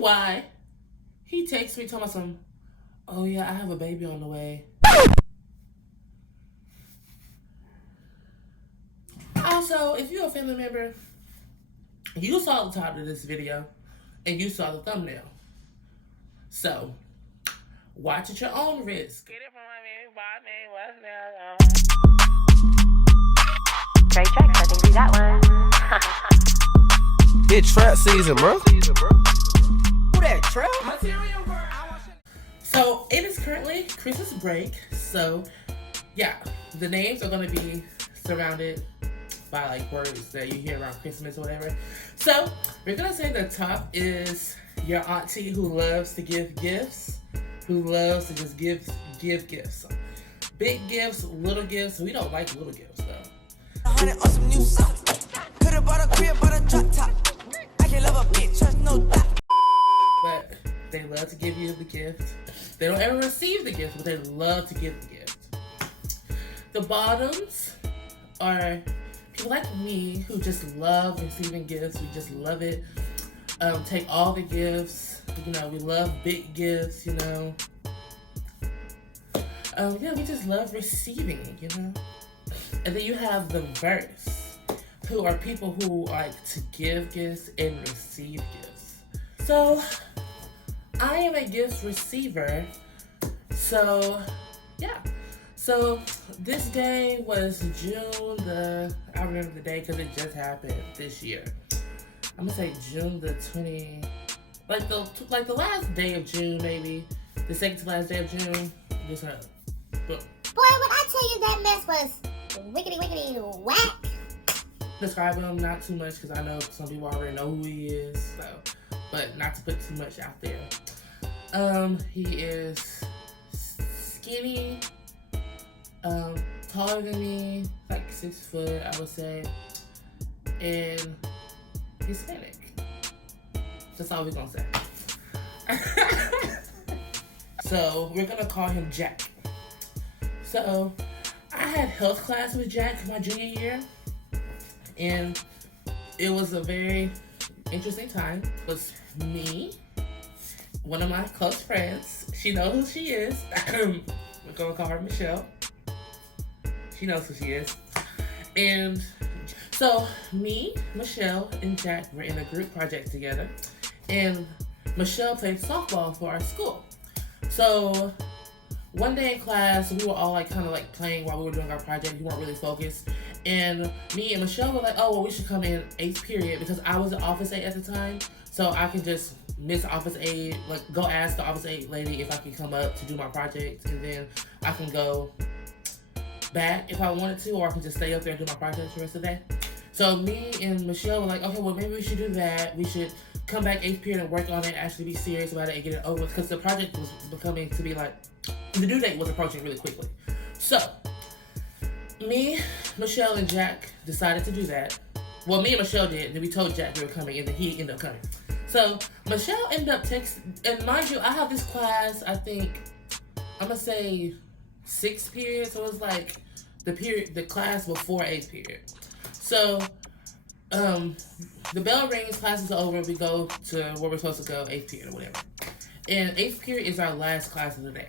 why he texts me telling me some, oh yeah, I have a baby on the way. Also, if you're a family member, you saw the title of this video and you saw the thumbnail. So, watch at your own risk. Get it from my baby, what's now? Great tracks, I think we got one. It's trap season, bro. Who that, trap? Material girl. So, it is currently Christmas break. So, yeah, the names are going to be surrounded by like words that you hear around Christmas or whatever. So, we're going to say the top is your auntie who loves to give gifts, who loves to just give gifts. Big gifts, little gifts. We don't like little gifts though. 100 on some new socks. Could've bought a crib, bought a drop top. I can love a bitch, trust no doubt. But they love to give you the gift. They don't ever receive the gift, but they love to give the gift. The bottoms are people like me who just love receiving gifts. We just love it. Take all the gifts. You know, we love big gifts, you know. Yeah, we just love receiving, you know. And then you have the verse, who are people who like to give gifts and receive gifts. So, I am a gift receiver. So, yeah. So, this day was I remember the day because it just happened this year. I'm gonna say June the 20, like the last day of June, maybe. The second to last day of June, this happened. Boom. Boy, when I tell you that mess was wickety whack. Describe him not too much because I know some people already know who he is, so, but not to put too much out there. He is skinny, taller than me, like 6 foot, I would say, and Hispanic. That's all we're gonna say. So we're gonna call him Jack. So I had health class with Jack my junior year, and it was a very interesting time. It was me, one of my close friends. She knows who she is. We're gonna call her Michelle. She knows who she is. And so me, Michelle, and Jack were in a group project together. And Michelle played softball for our school. So one day in class, we were all like kind of like playing while we were doing our project. We weren't really focused. And me and Michelle were like, oh, well, we should come in 8th period because I was an office aide at the time. So I can just miss office aide, like go ask the office aide lady if I can come up to do my project. And then I can go back if I wanted to, or I can just stay up there and do my project the rest of the day. So me and Michelle were like, okay, well, maybe we should do that. We should come back 8th period and work on it, actually be serious about it and get it over with. Because the project was becoming to be like, the due date was approaching really quickly. So, me, Michelle, and Jack decided to do that. Well, me and Michelle did, and then we told Jack we were coming, and then he ended up coming. So, Michelle ended up texting, and mind you, I have this class, I think, I'm going to say 6th period, so it's like the class before 8th period. So, the bell rings, class is over, we go to where we're supposed to go, 8th period or whatever. And 8th period is our last class of the day.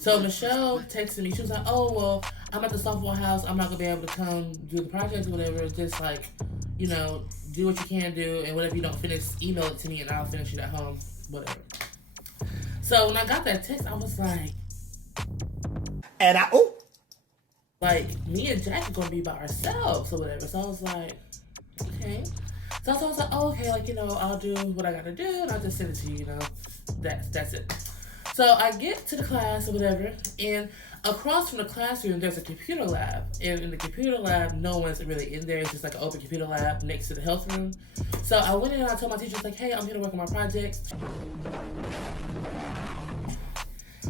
So Michelle texted me, she was like, oh, well, I'm at the softball house, I'm not going to be able to come do the project or whatever, just like, you know, do what you can do, and whatever you don't finish, email it to me and I'll finish it at home, whatever. So when I got that text, I was like, like, me and Jack are going to be by ourselves or whatever. So I was like, okay. So I was like, oh, okay, like, you know, I'll do what I gotta do, and I'll just send it to you, you know. That's it. So I get to the class or whatever, and across from the classroom, there's a computer lab. And in the computer lab, no one's really in there. It's just like an open computer lab next to the health room. So I went in and I told my teacher, like, hey, I'm here to work on my project.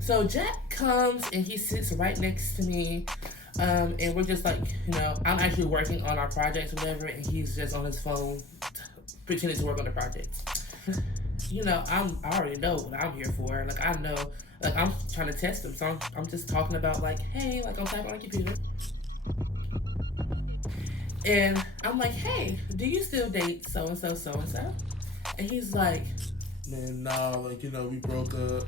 So Jack comes, and he sits right next to me. And we're just like, you know, I'm actually working on our projects or whatever, and he's just on his phone pretending to work on the project. You know, I already know what I'm here for. Like, I know, like, I'm trying to test him, so I'm just talking about, like, hey, like, I'm typing on a computer. And I'm like, hey, do you still date so-and-so, so-and-so? And he's like, man, nah, like, you know, we broke up.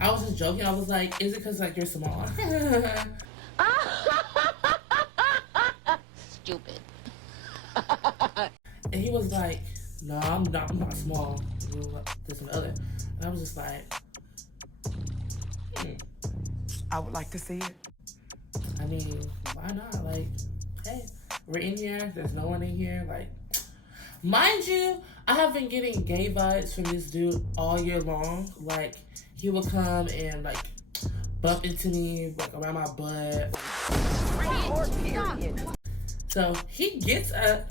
I was just joking. I was like, is it because, like, you're small? Stupid. And he was like, no, I'm not small. This and the other. And I was just like, I would like to see it. I mean, why not? Like, hey, we're in here. There's no one in here. Like, mind you, I have been getting gay vibes from this dude all year long. Like, he would come and, like, bump into me, like, around my butt. So he gets up,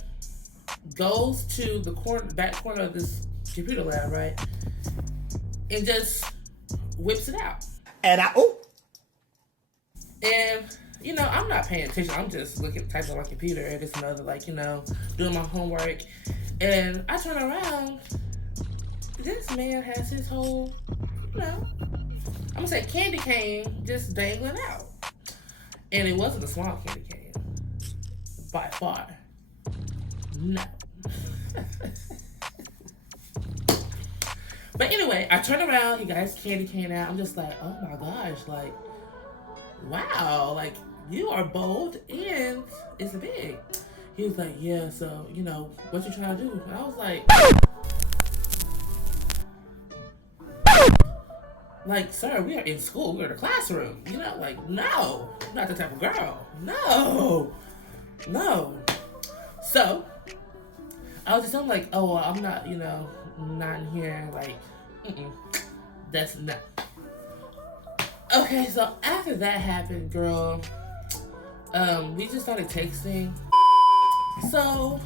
goes to the back corner of this computer lab, right? And just whips it out. And And, you know, I'm not paying attention. I'm just typing on my computer and this and other, like, you know, doing my homework. And I turn around. This man has his whole, you know, I'm gonna say candy cane just dangling out. And it wasn't a small candy cane. By far. No. But anyway, I turn around. He got his candy cane out. I'm just like, oh my gosh, like, wow, like, you are bold and it's big. He was like, yeah, so, you know, what you trying to do? And I was like, sir, we are in school. We're in a classroom. You know, like, no, I'm not the type of girl. No. So, I was just telling him, like, oh, well, I'm not, you know, not in here, like, that's not. Okay, so after that happened, girl, we just started texting. So,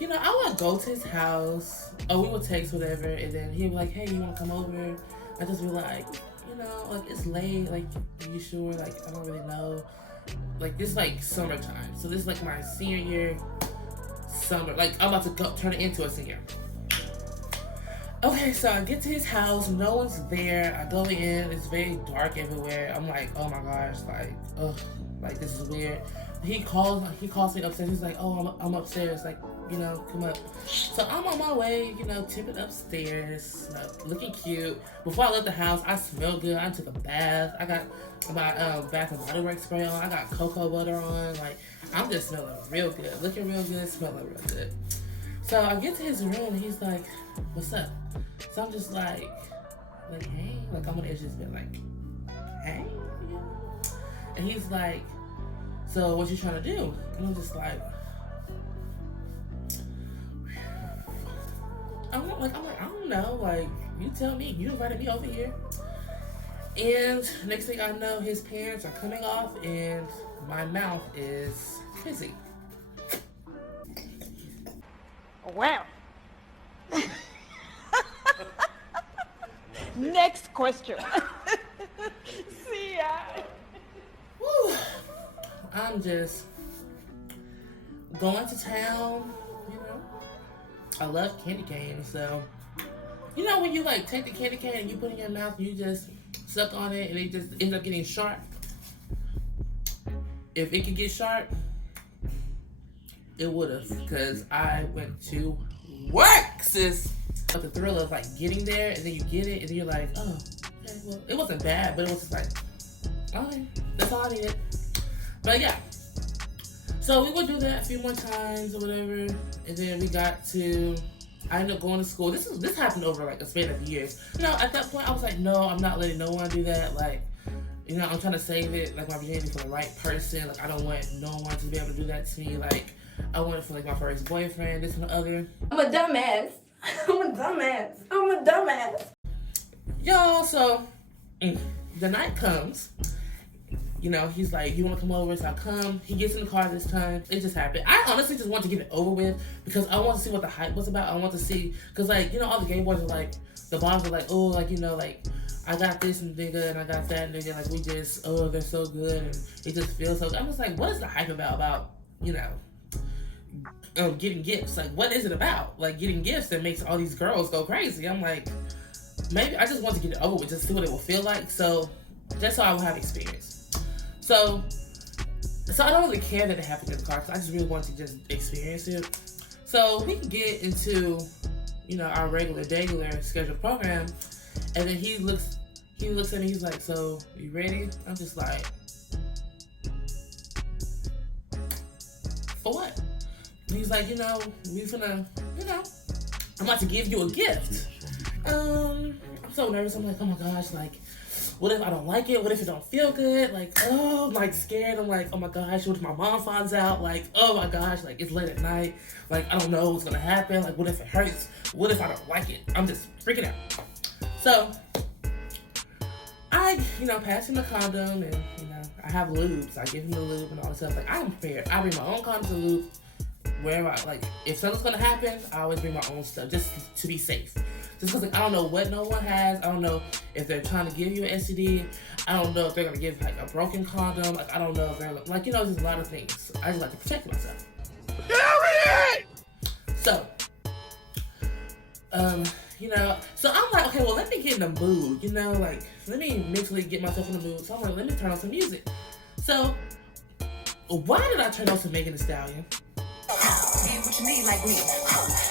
you know, I would go to his house, or we would text, whatever, and then he'd be like, hey, you want to come over? I just be like, you know, like, it's late, like, are you sure? Like, I don't really know. Like, this is, like, summertime. So this is, like, my senior year summer. Like, I'm about to turn it into a senior. Okay, so I get to his house, no one's there. I go in, it's very dark everywhere. I'm like, oh my gosh, like, ugh, like, this is weird. He calls me upstairs. He's like, oh, I'm upstairs, like, you know, come up. So I'm on my way, you know, tipping upstairs, you know, looking cute. Before I left the house, I smelled good. I took a bath. I got my Bath and Body Works spray on. I got cocoa butter on. Like, I'm just smelling real good, looking real good, smelling real good. So I get to his room and he's like, what's up? So I'm just like, hey, like, I'm gonna just be like, hey, and he's like, so what you trying to do? And I'm just like, I'm like, I don't know, like, you tell me, you invited me over here. And next thing I know, his parents are coming off and my mouth is busy. Well. next question. See ya. Whew. I'm just going to town, you know. I love candy cane, so, you know, when you, like, take the candy cane and you put it in your mouth and you just suck on it and it just ends up getting sharp. If it could get sharp, it would have, because I went to work, sis. But the thrill of, like, getting there and then you get it and then you're like, oh, okay, well, it wasn't bad, but it was just like, okay, that's all I needed. But yeah, so we would do that a few more times or whatever, and then we got to, I ended up going to school. This happened over like a span of years. You know, at that point I was like, no, I'm not letting no one do that. Like, you know, I'm trying to save it, like, my virginity for the right person. Like, I don't want no one to be able to do that to me. Like, I want it for, like, my first boyfriend, this and the other. I'm a dumbass. I'm a dumbass. Y'all, so the night comes. You know, he's like, you want to come over? So I come. He gets in the car this time. It just happened. I honestly just want to get it over with because I want to see what the hype was about. I want to see, because, like, you know, all the gay boys are like, the bottoms are like, oh, like, you know, like, I got this nigga and I got that nigga. Like, we just, oh, they're so good. And it just feels so good. I'm just like, what is the hype about, you know, getting gifts? Like, what is it about? Like, getting gifts that makes all these girls go crazy. I'm like, maybe I just want to get it over with, just see what it will feel like. So that's how I will have experience. So I don't really care that it happened in the car because I just really want to just experience it. So we can get into our regular scheduled program. And then he looks at me, he's like, so you ready? I'm just like, for what? And he's like, I'm about to give you a gift. I'm so nervous. I'm like, oh my gosh, like, what if I don't like it? What if it don't feel good? Like, oh, I'm like scared. I'm like, oh my gosh, what if my mom finds out? Like, oh my gosh, like it's late at night. Like, I don't know what's gonna happen. Like, what if it hurts? What if I don't like it? I'm just freaking out. So I, pass him the condom and, I have lubes. I give him the lube and all this stuff. Like, I'm prepared. I bring my own condoms and lube wherever if something's gonna happen, I always bring my own stuff just to be safe. Just because I don't know what no one has. I don't know if they're trying to give you an STD. I don't know if they're going to give like a broken condom. Like, I don't know if they're like, there's a lot of things. I just like to protect myself. So, so I'm like, okay, well, let me get in the mood, like, let me mentally get myself in the mood. So I'm like, let me turn on some music. So, why did I turn on some Megan Thee Stallion? Get what you need like me.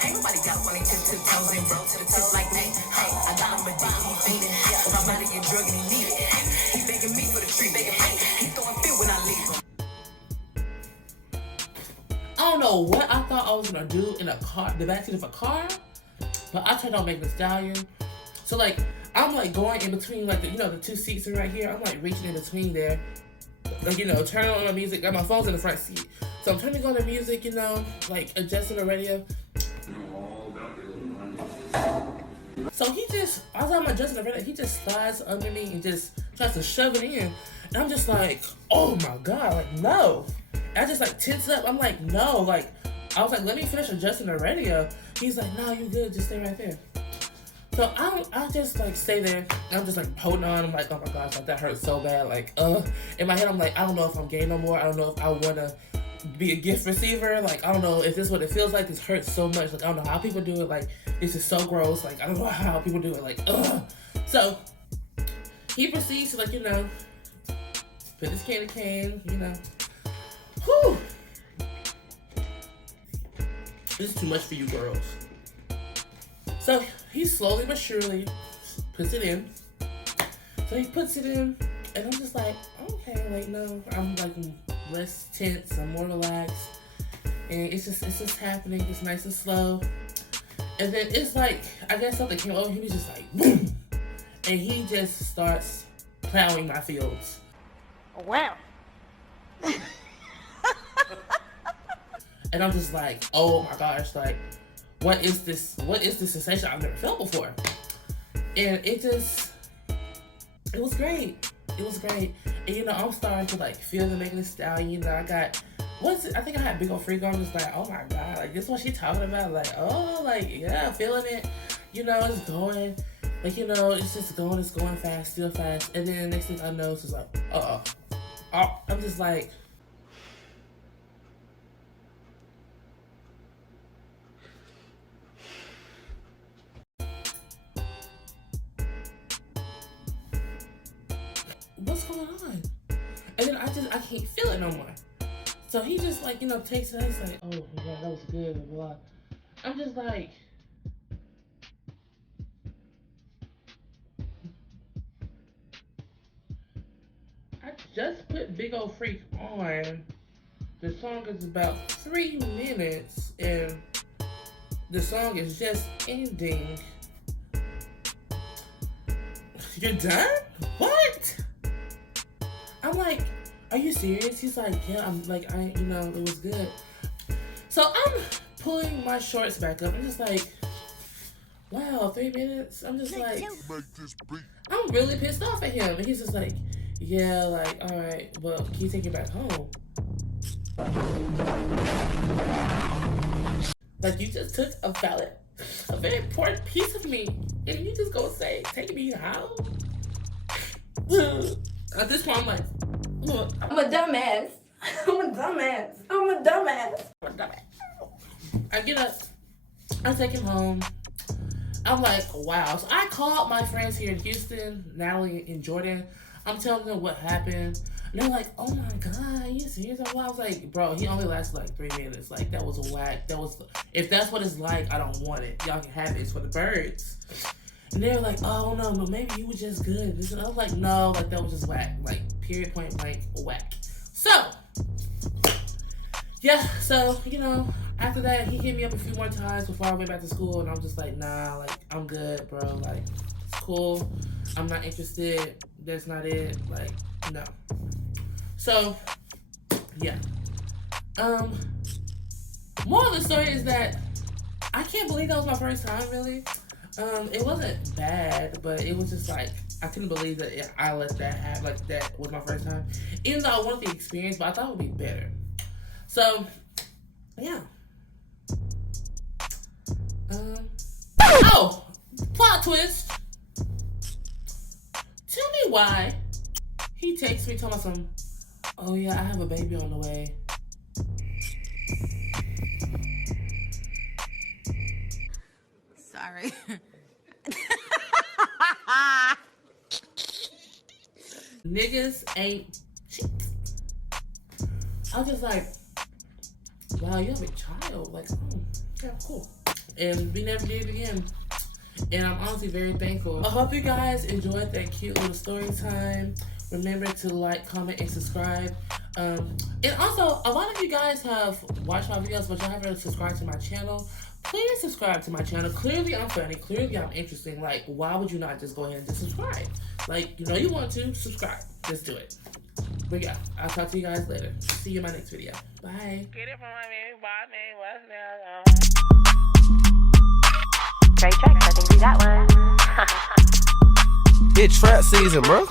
Ain't nobody got money to toes and bro to the tip like me. Hey, I got him a dick, he feeding. If my body get drug and he need it. He begging me for the treat, begging me. He throwing fit when I leave him. I don't know what I thought I was gonna do in the backseat of a car, but I turned on Megan Thee Stallion. So like, I'm like going in between like the two seats are right here. I'm like reaching in between there. Like, turning on the music. Got my phone's in the front seat. So I'm turning on the music, like adjusting the radio. So as I'm adjusting the radio, he just slides under me and just tries to shove it in. And I'm just like, oh my God, like, no. And I just like tense up. I'm like, no, like, I was like, let me finish adjusting the radio. He's like, no, you good, just stay right there. So I just like stay there. And I'm just like holding on. I'm like, oh my gosh, like that hurts so bad. Like, in my head, I'm like, I don't know if I'm gay no more. I don't know if I want to be a gift receiver. Like, I don't know if this is what it feels like. This hurts so much. Like, I don't know how people do it. Like, it's just so gross. Like, I don't know how people do it. Like, ugh. So he proceeds to like, put his candy cane, Whew. This is too much for you girls. So he slowly but surely puts it in. So he puts it in, and I'm just like, okay, like, no. I'm like less tense, I'm more relaxed. And it's just happening, it's nice and slow. And then it's like, I guess something came over, he was just like, boom. And he just starts plowing my fields. Wow. And I'm just like, oh my gosh, like, what is this sensation I've never felt before? And it was great. It was great. And I'm starting to like feel the Megan Thee Stallion. I think I had big old freak on. Just like, oh my God, like this is what she talking about. Like, oh, like, yeah, feeling it. It's going. Like, it's just going, it's going fast, still fast. And then the next thing I know, it's just like, I'm just like, what's going on? And then I can't feel it no more. So he just like, takes it, he's like, oh yeah, that was good, blah, blah. I'm just like, I just put Big Ol' Freak on. The song is about 3 minutes and the song is just ending. You're done? What? I'm like, are you serious? He's like, yeah, I'm like, it was good. So I'm pulling my shorts back up. I'm just like, wow, 3 minutes? I'm just like, I'm really pissed off at him. And he's just like, yeah, like, all right, well, can you take it back home? Like, you just took a very important piece of me, and you just gonna say, take me home? At this point, I'm like, look, I'm a dumbass. I get up, I take him home. I'm like, wow. So I called my friends here in Houston, Natalie and Jordan. I'm telling them what happened. And they're like, oh my God, you serious? I was like, bro, he only lasted like 3 minutes. Like, that was a whack. If that's what it's like, I don't want it. Y'all can have it. It's for the birds. And they were like, oh no, but maybe you were just good. And I was like, no, like that was just whack. Like, period, point blank, whack. So, yeah, so, you know, after that, he hit me up a few more times before I went back to school. And I'm just like, nah, like, I'm good, bro. Like, it's cool. I'm not interested. That's not it. Like, no. So, yeah. Moral of the story is that I can't believe that was my first time, really. It wasn't bad, but it was just like, I couldn't believe that I let that happen. Like, that was my first time. Even though I wanted the experience, but I thought it would be better. So, yeah. Oh! Plot twist! Tell me why he texts me telling me something. Oh yeah, I have a baby on the way. Sorry. Niggas ain't shit. I was just like, wow, you have a child. Like, oh, yeah, cool. And we never did it again. And I'm honestly very thankful. I hope you guys enjoyed that cute little story time. Remember to like, comment, and subscribe. And also, a lot of you guys have watched my videos, but you haven't subscribed to my channel. Please subscribe to my channel. Clearly, I'm funny. Clearly, I'm interesting. Like, why would you not just go ahead and just subscribe? Like, you know you want to, subscribe. Just do it. But yeah, I'll talk to you guys later. See you in my next video. Bye. Get it from my baby, what's now? Great tracks, I think we got one. It's trap season, bro.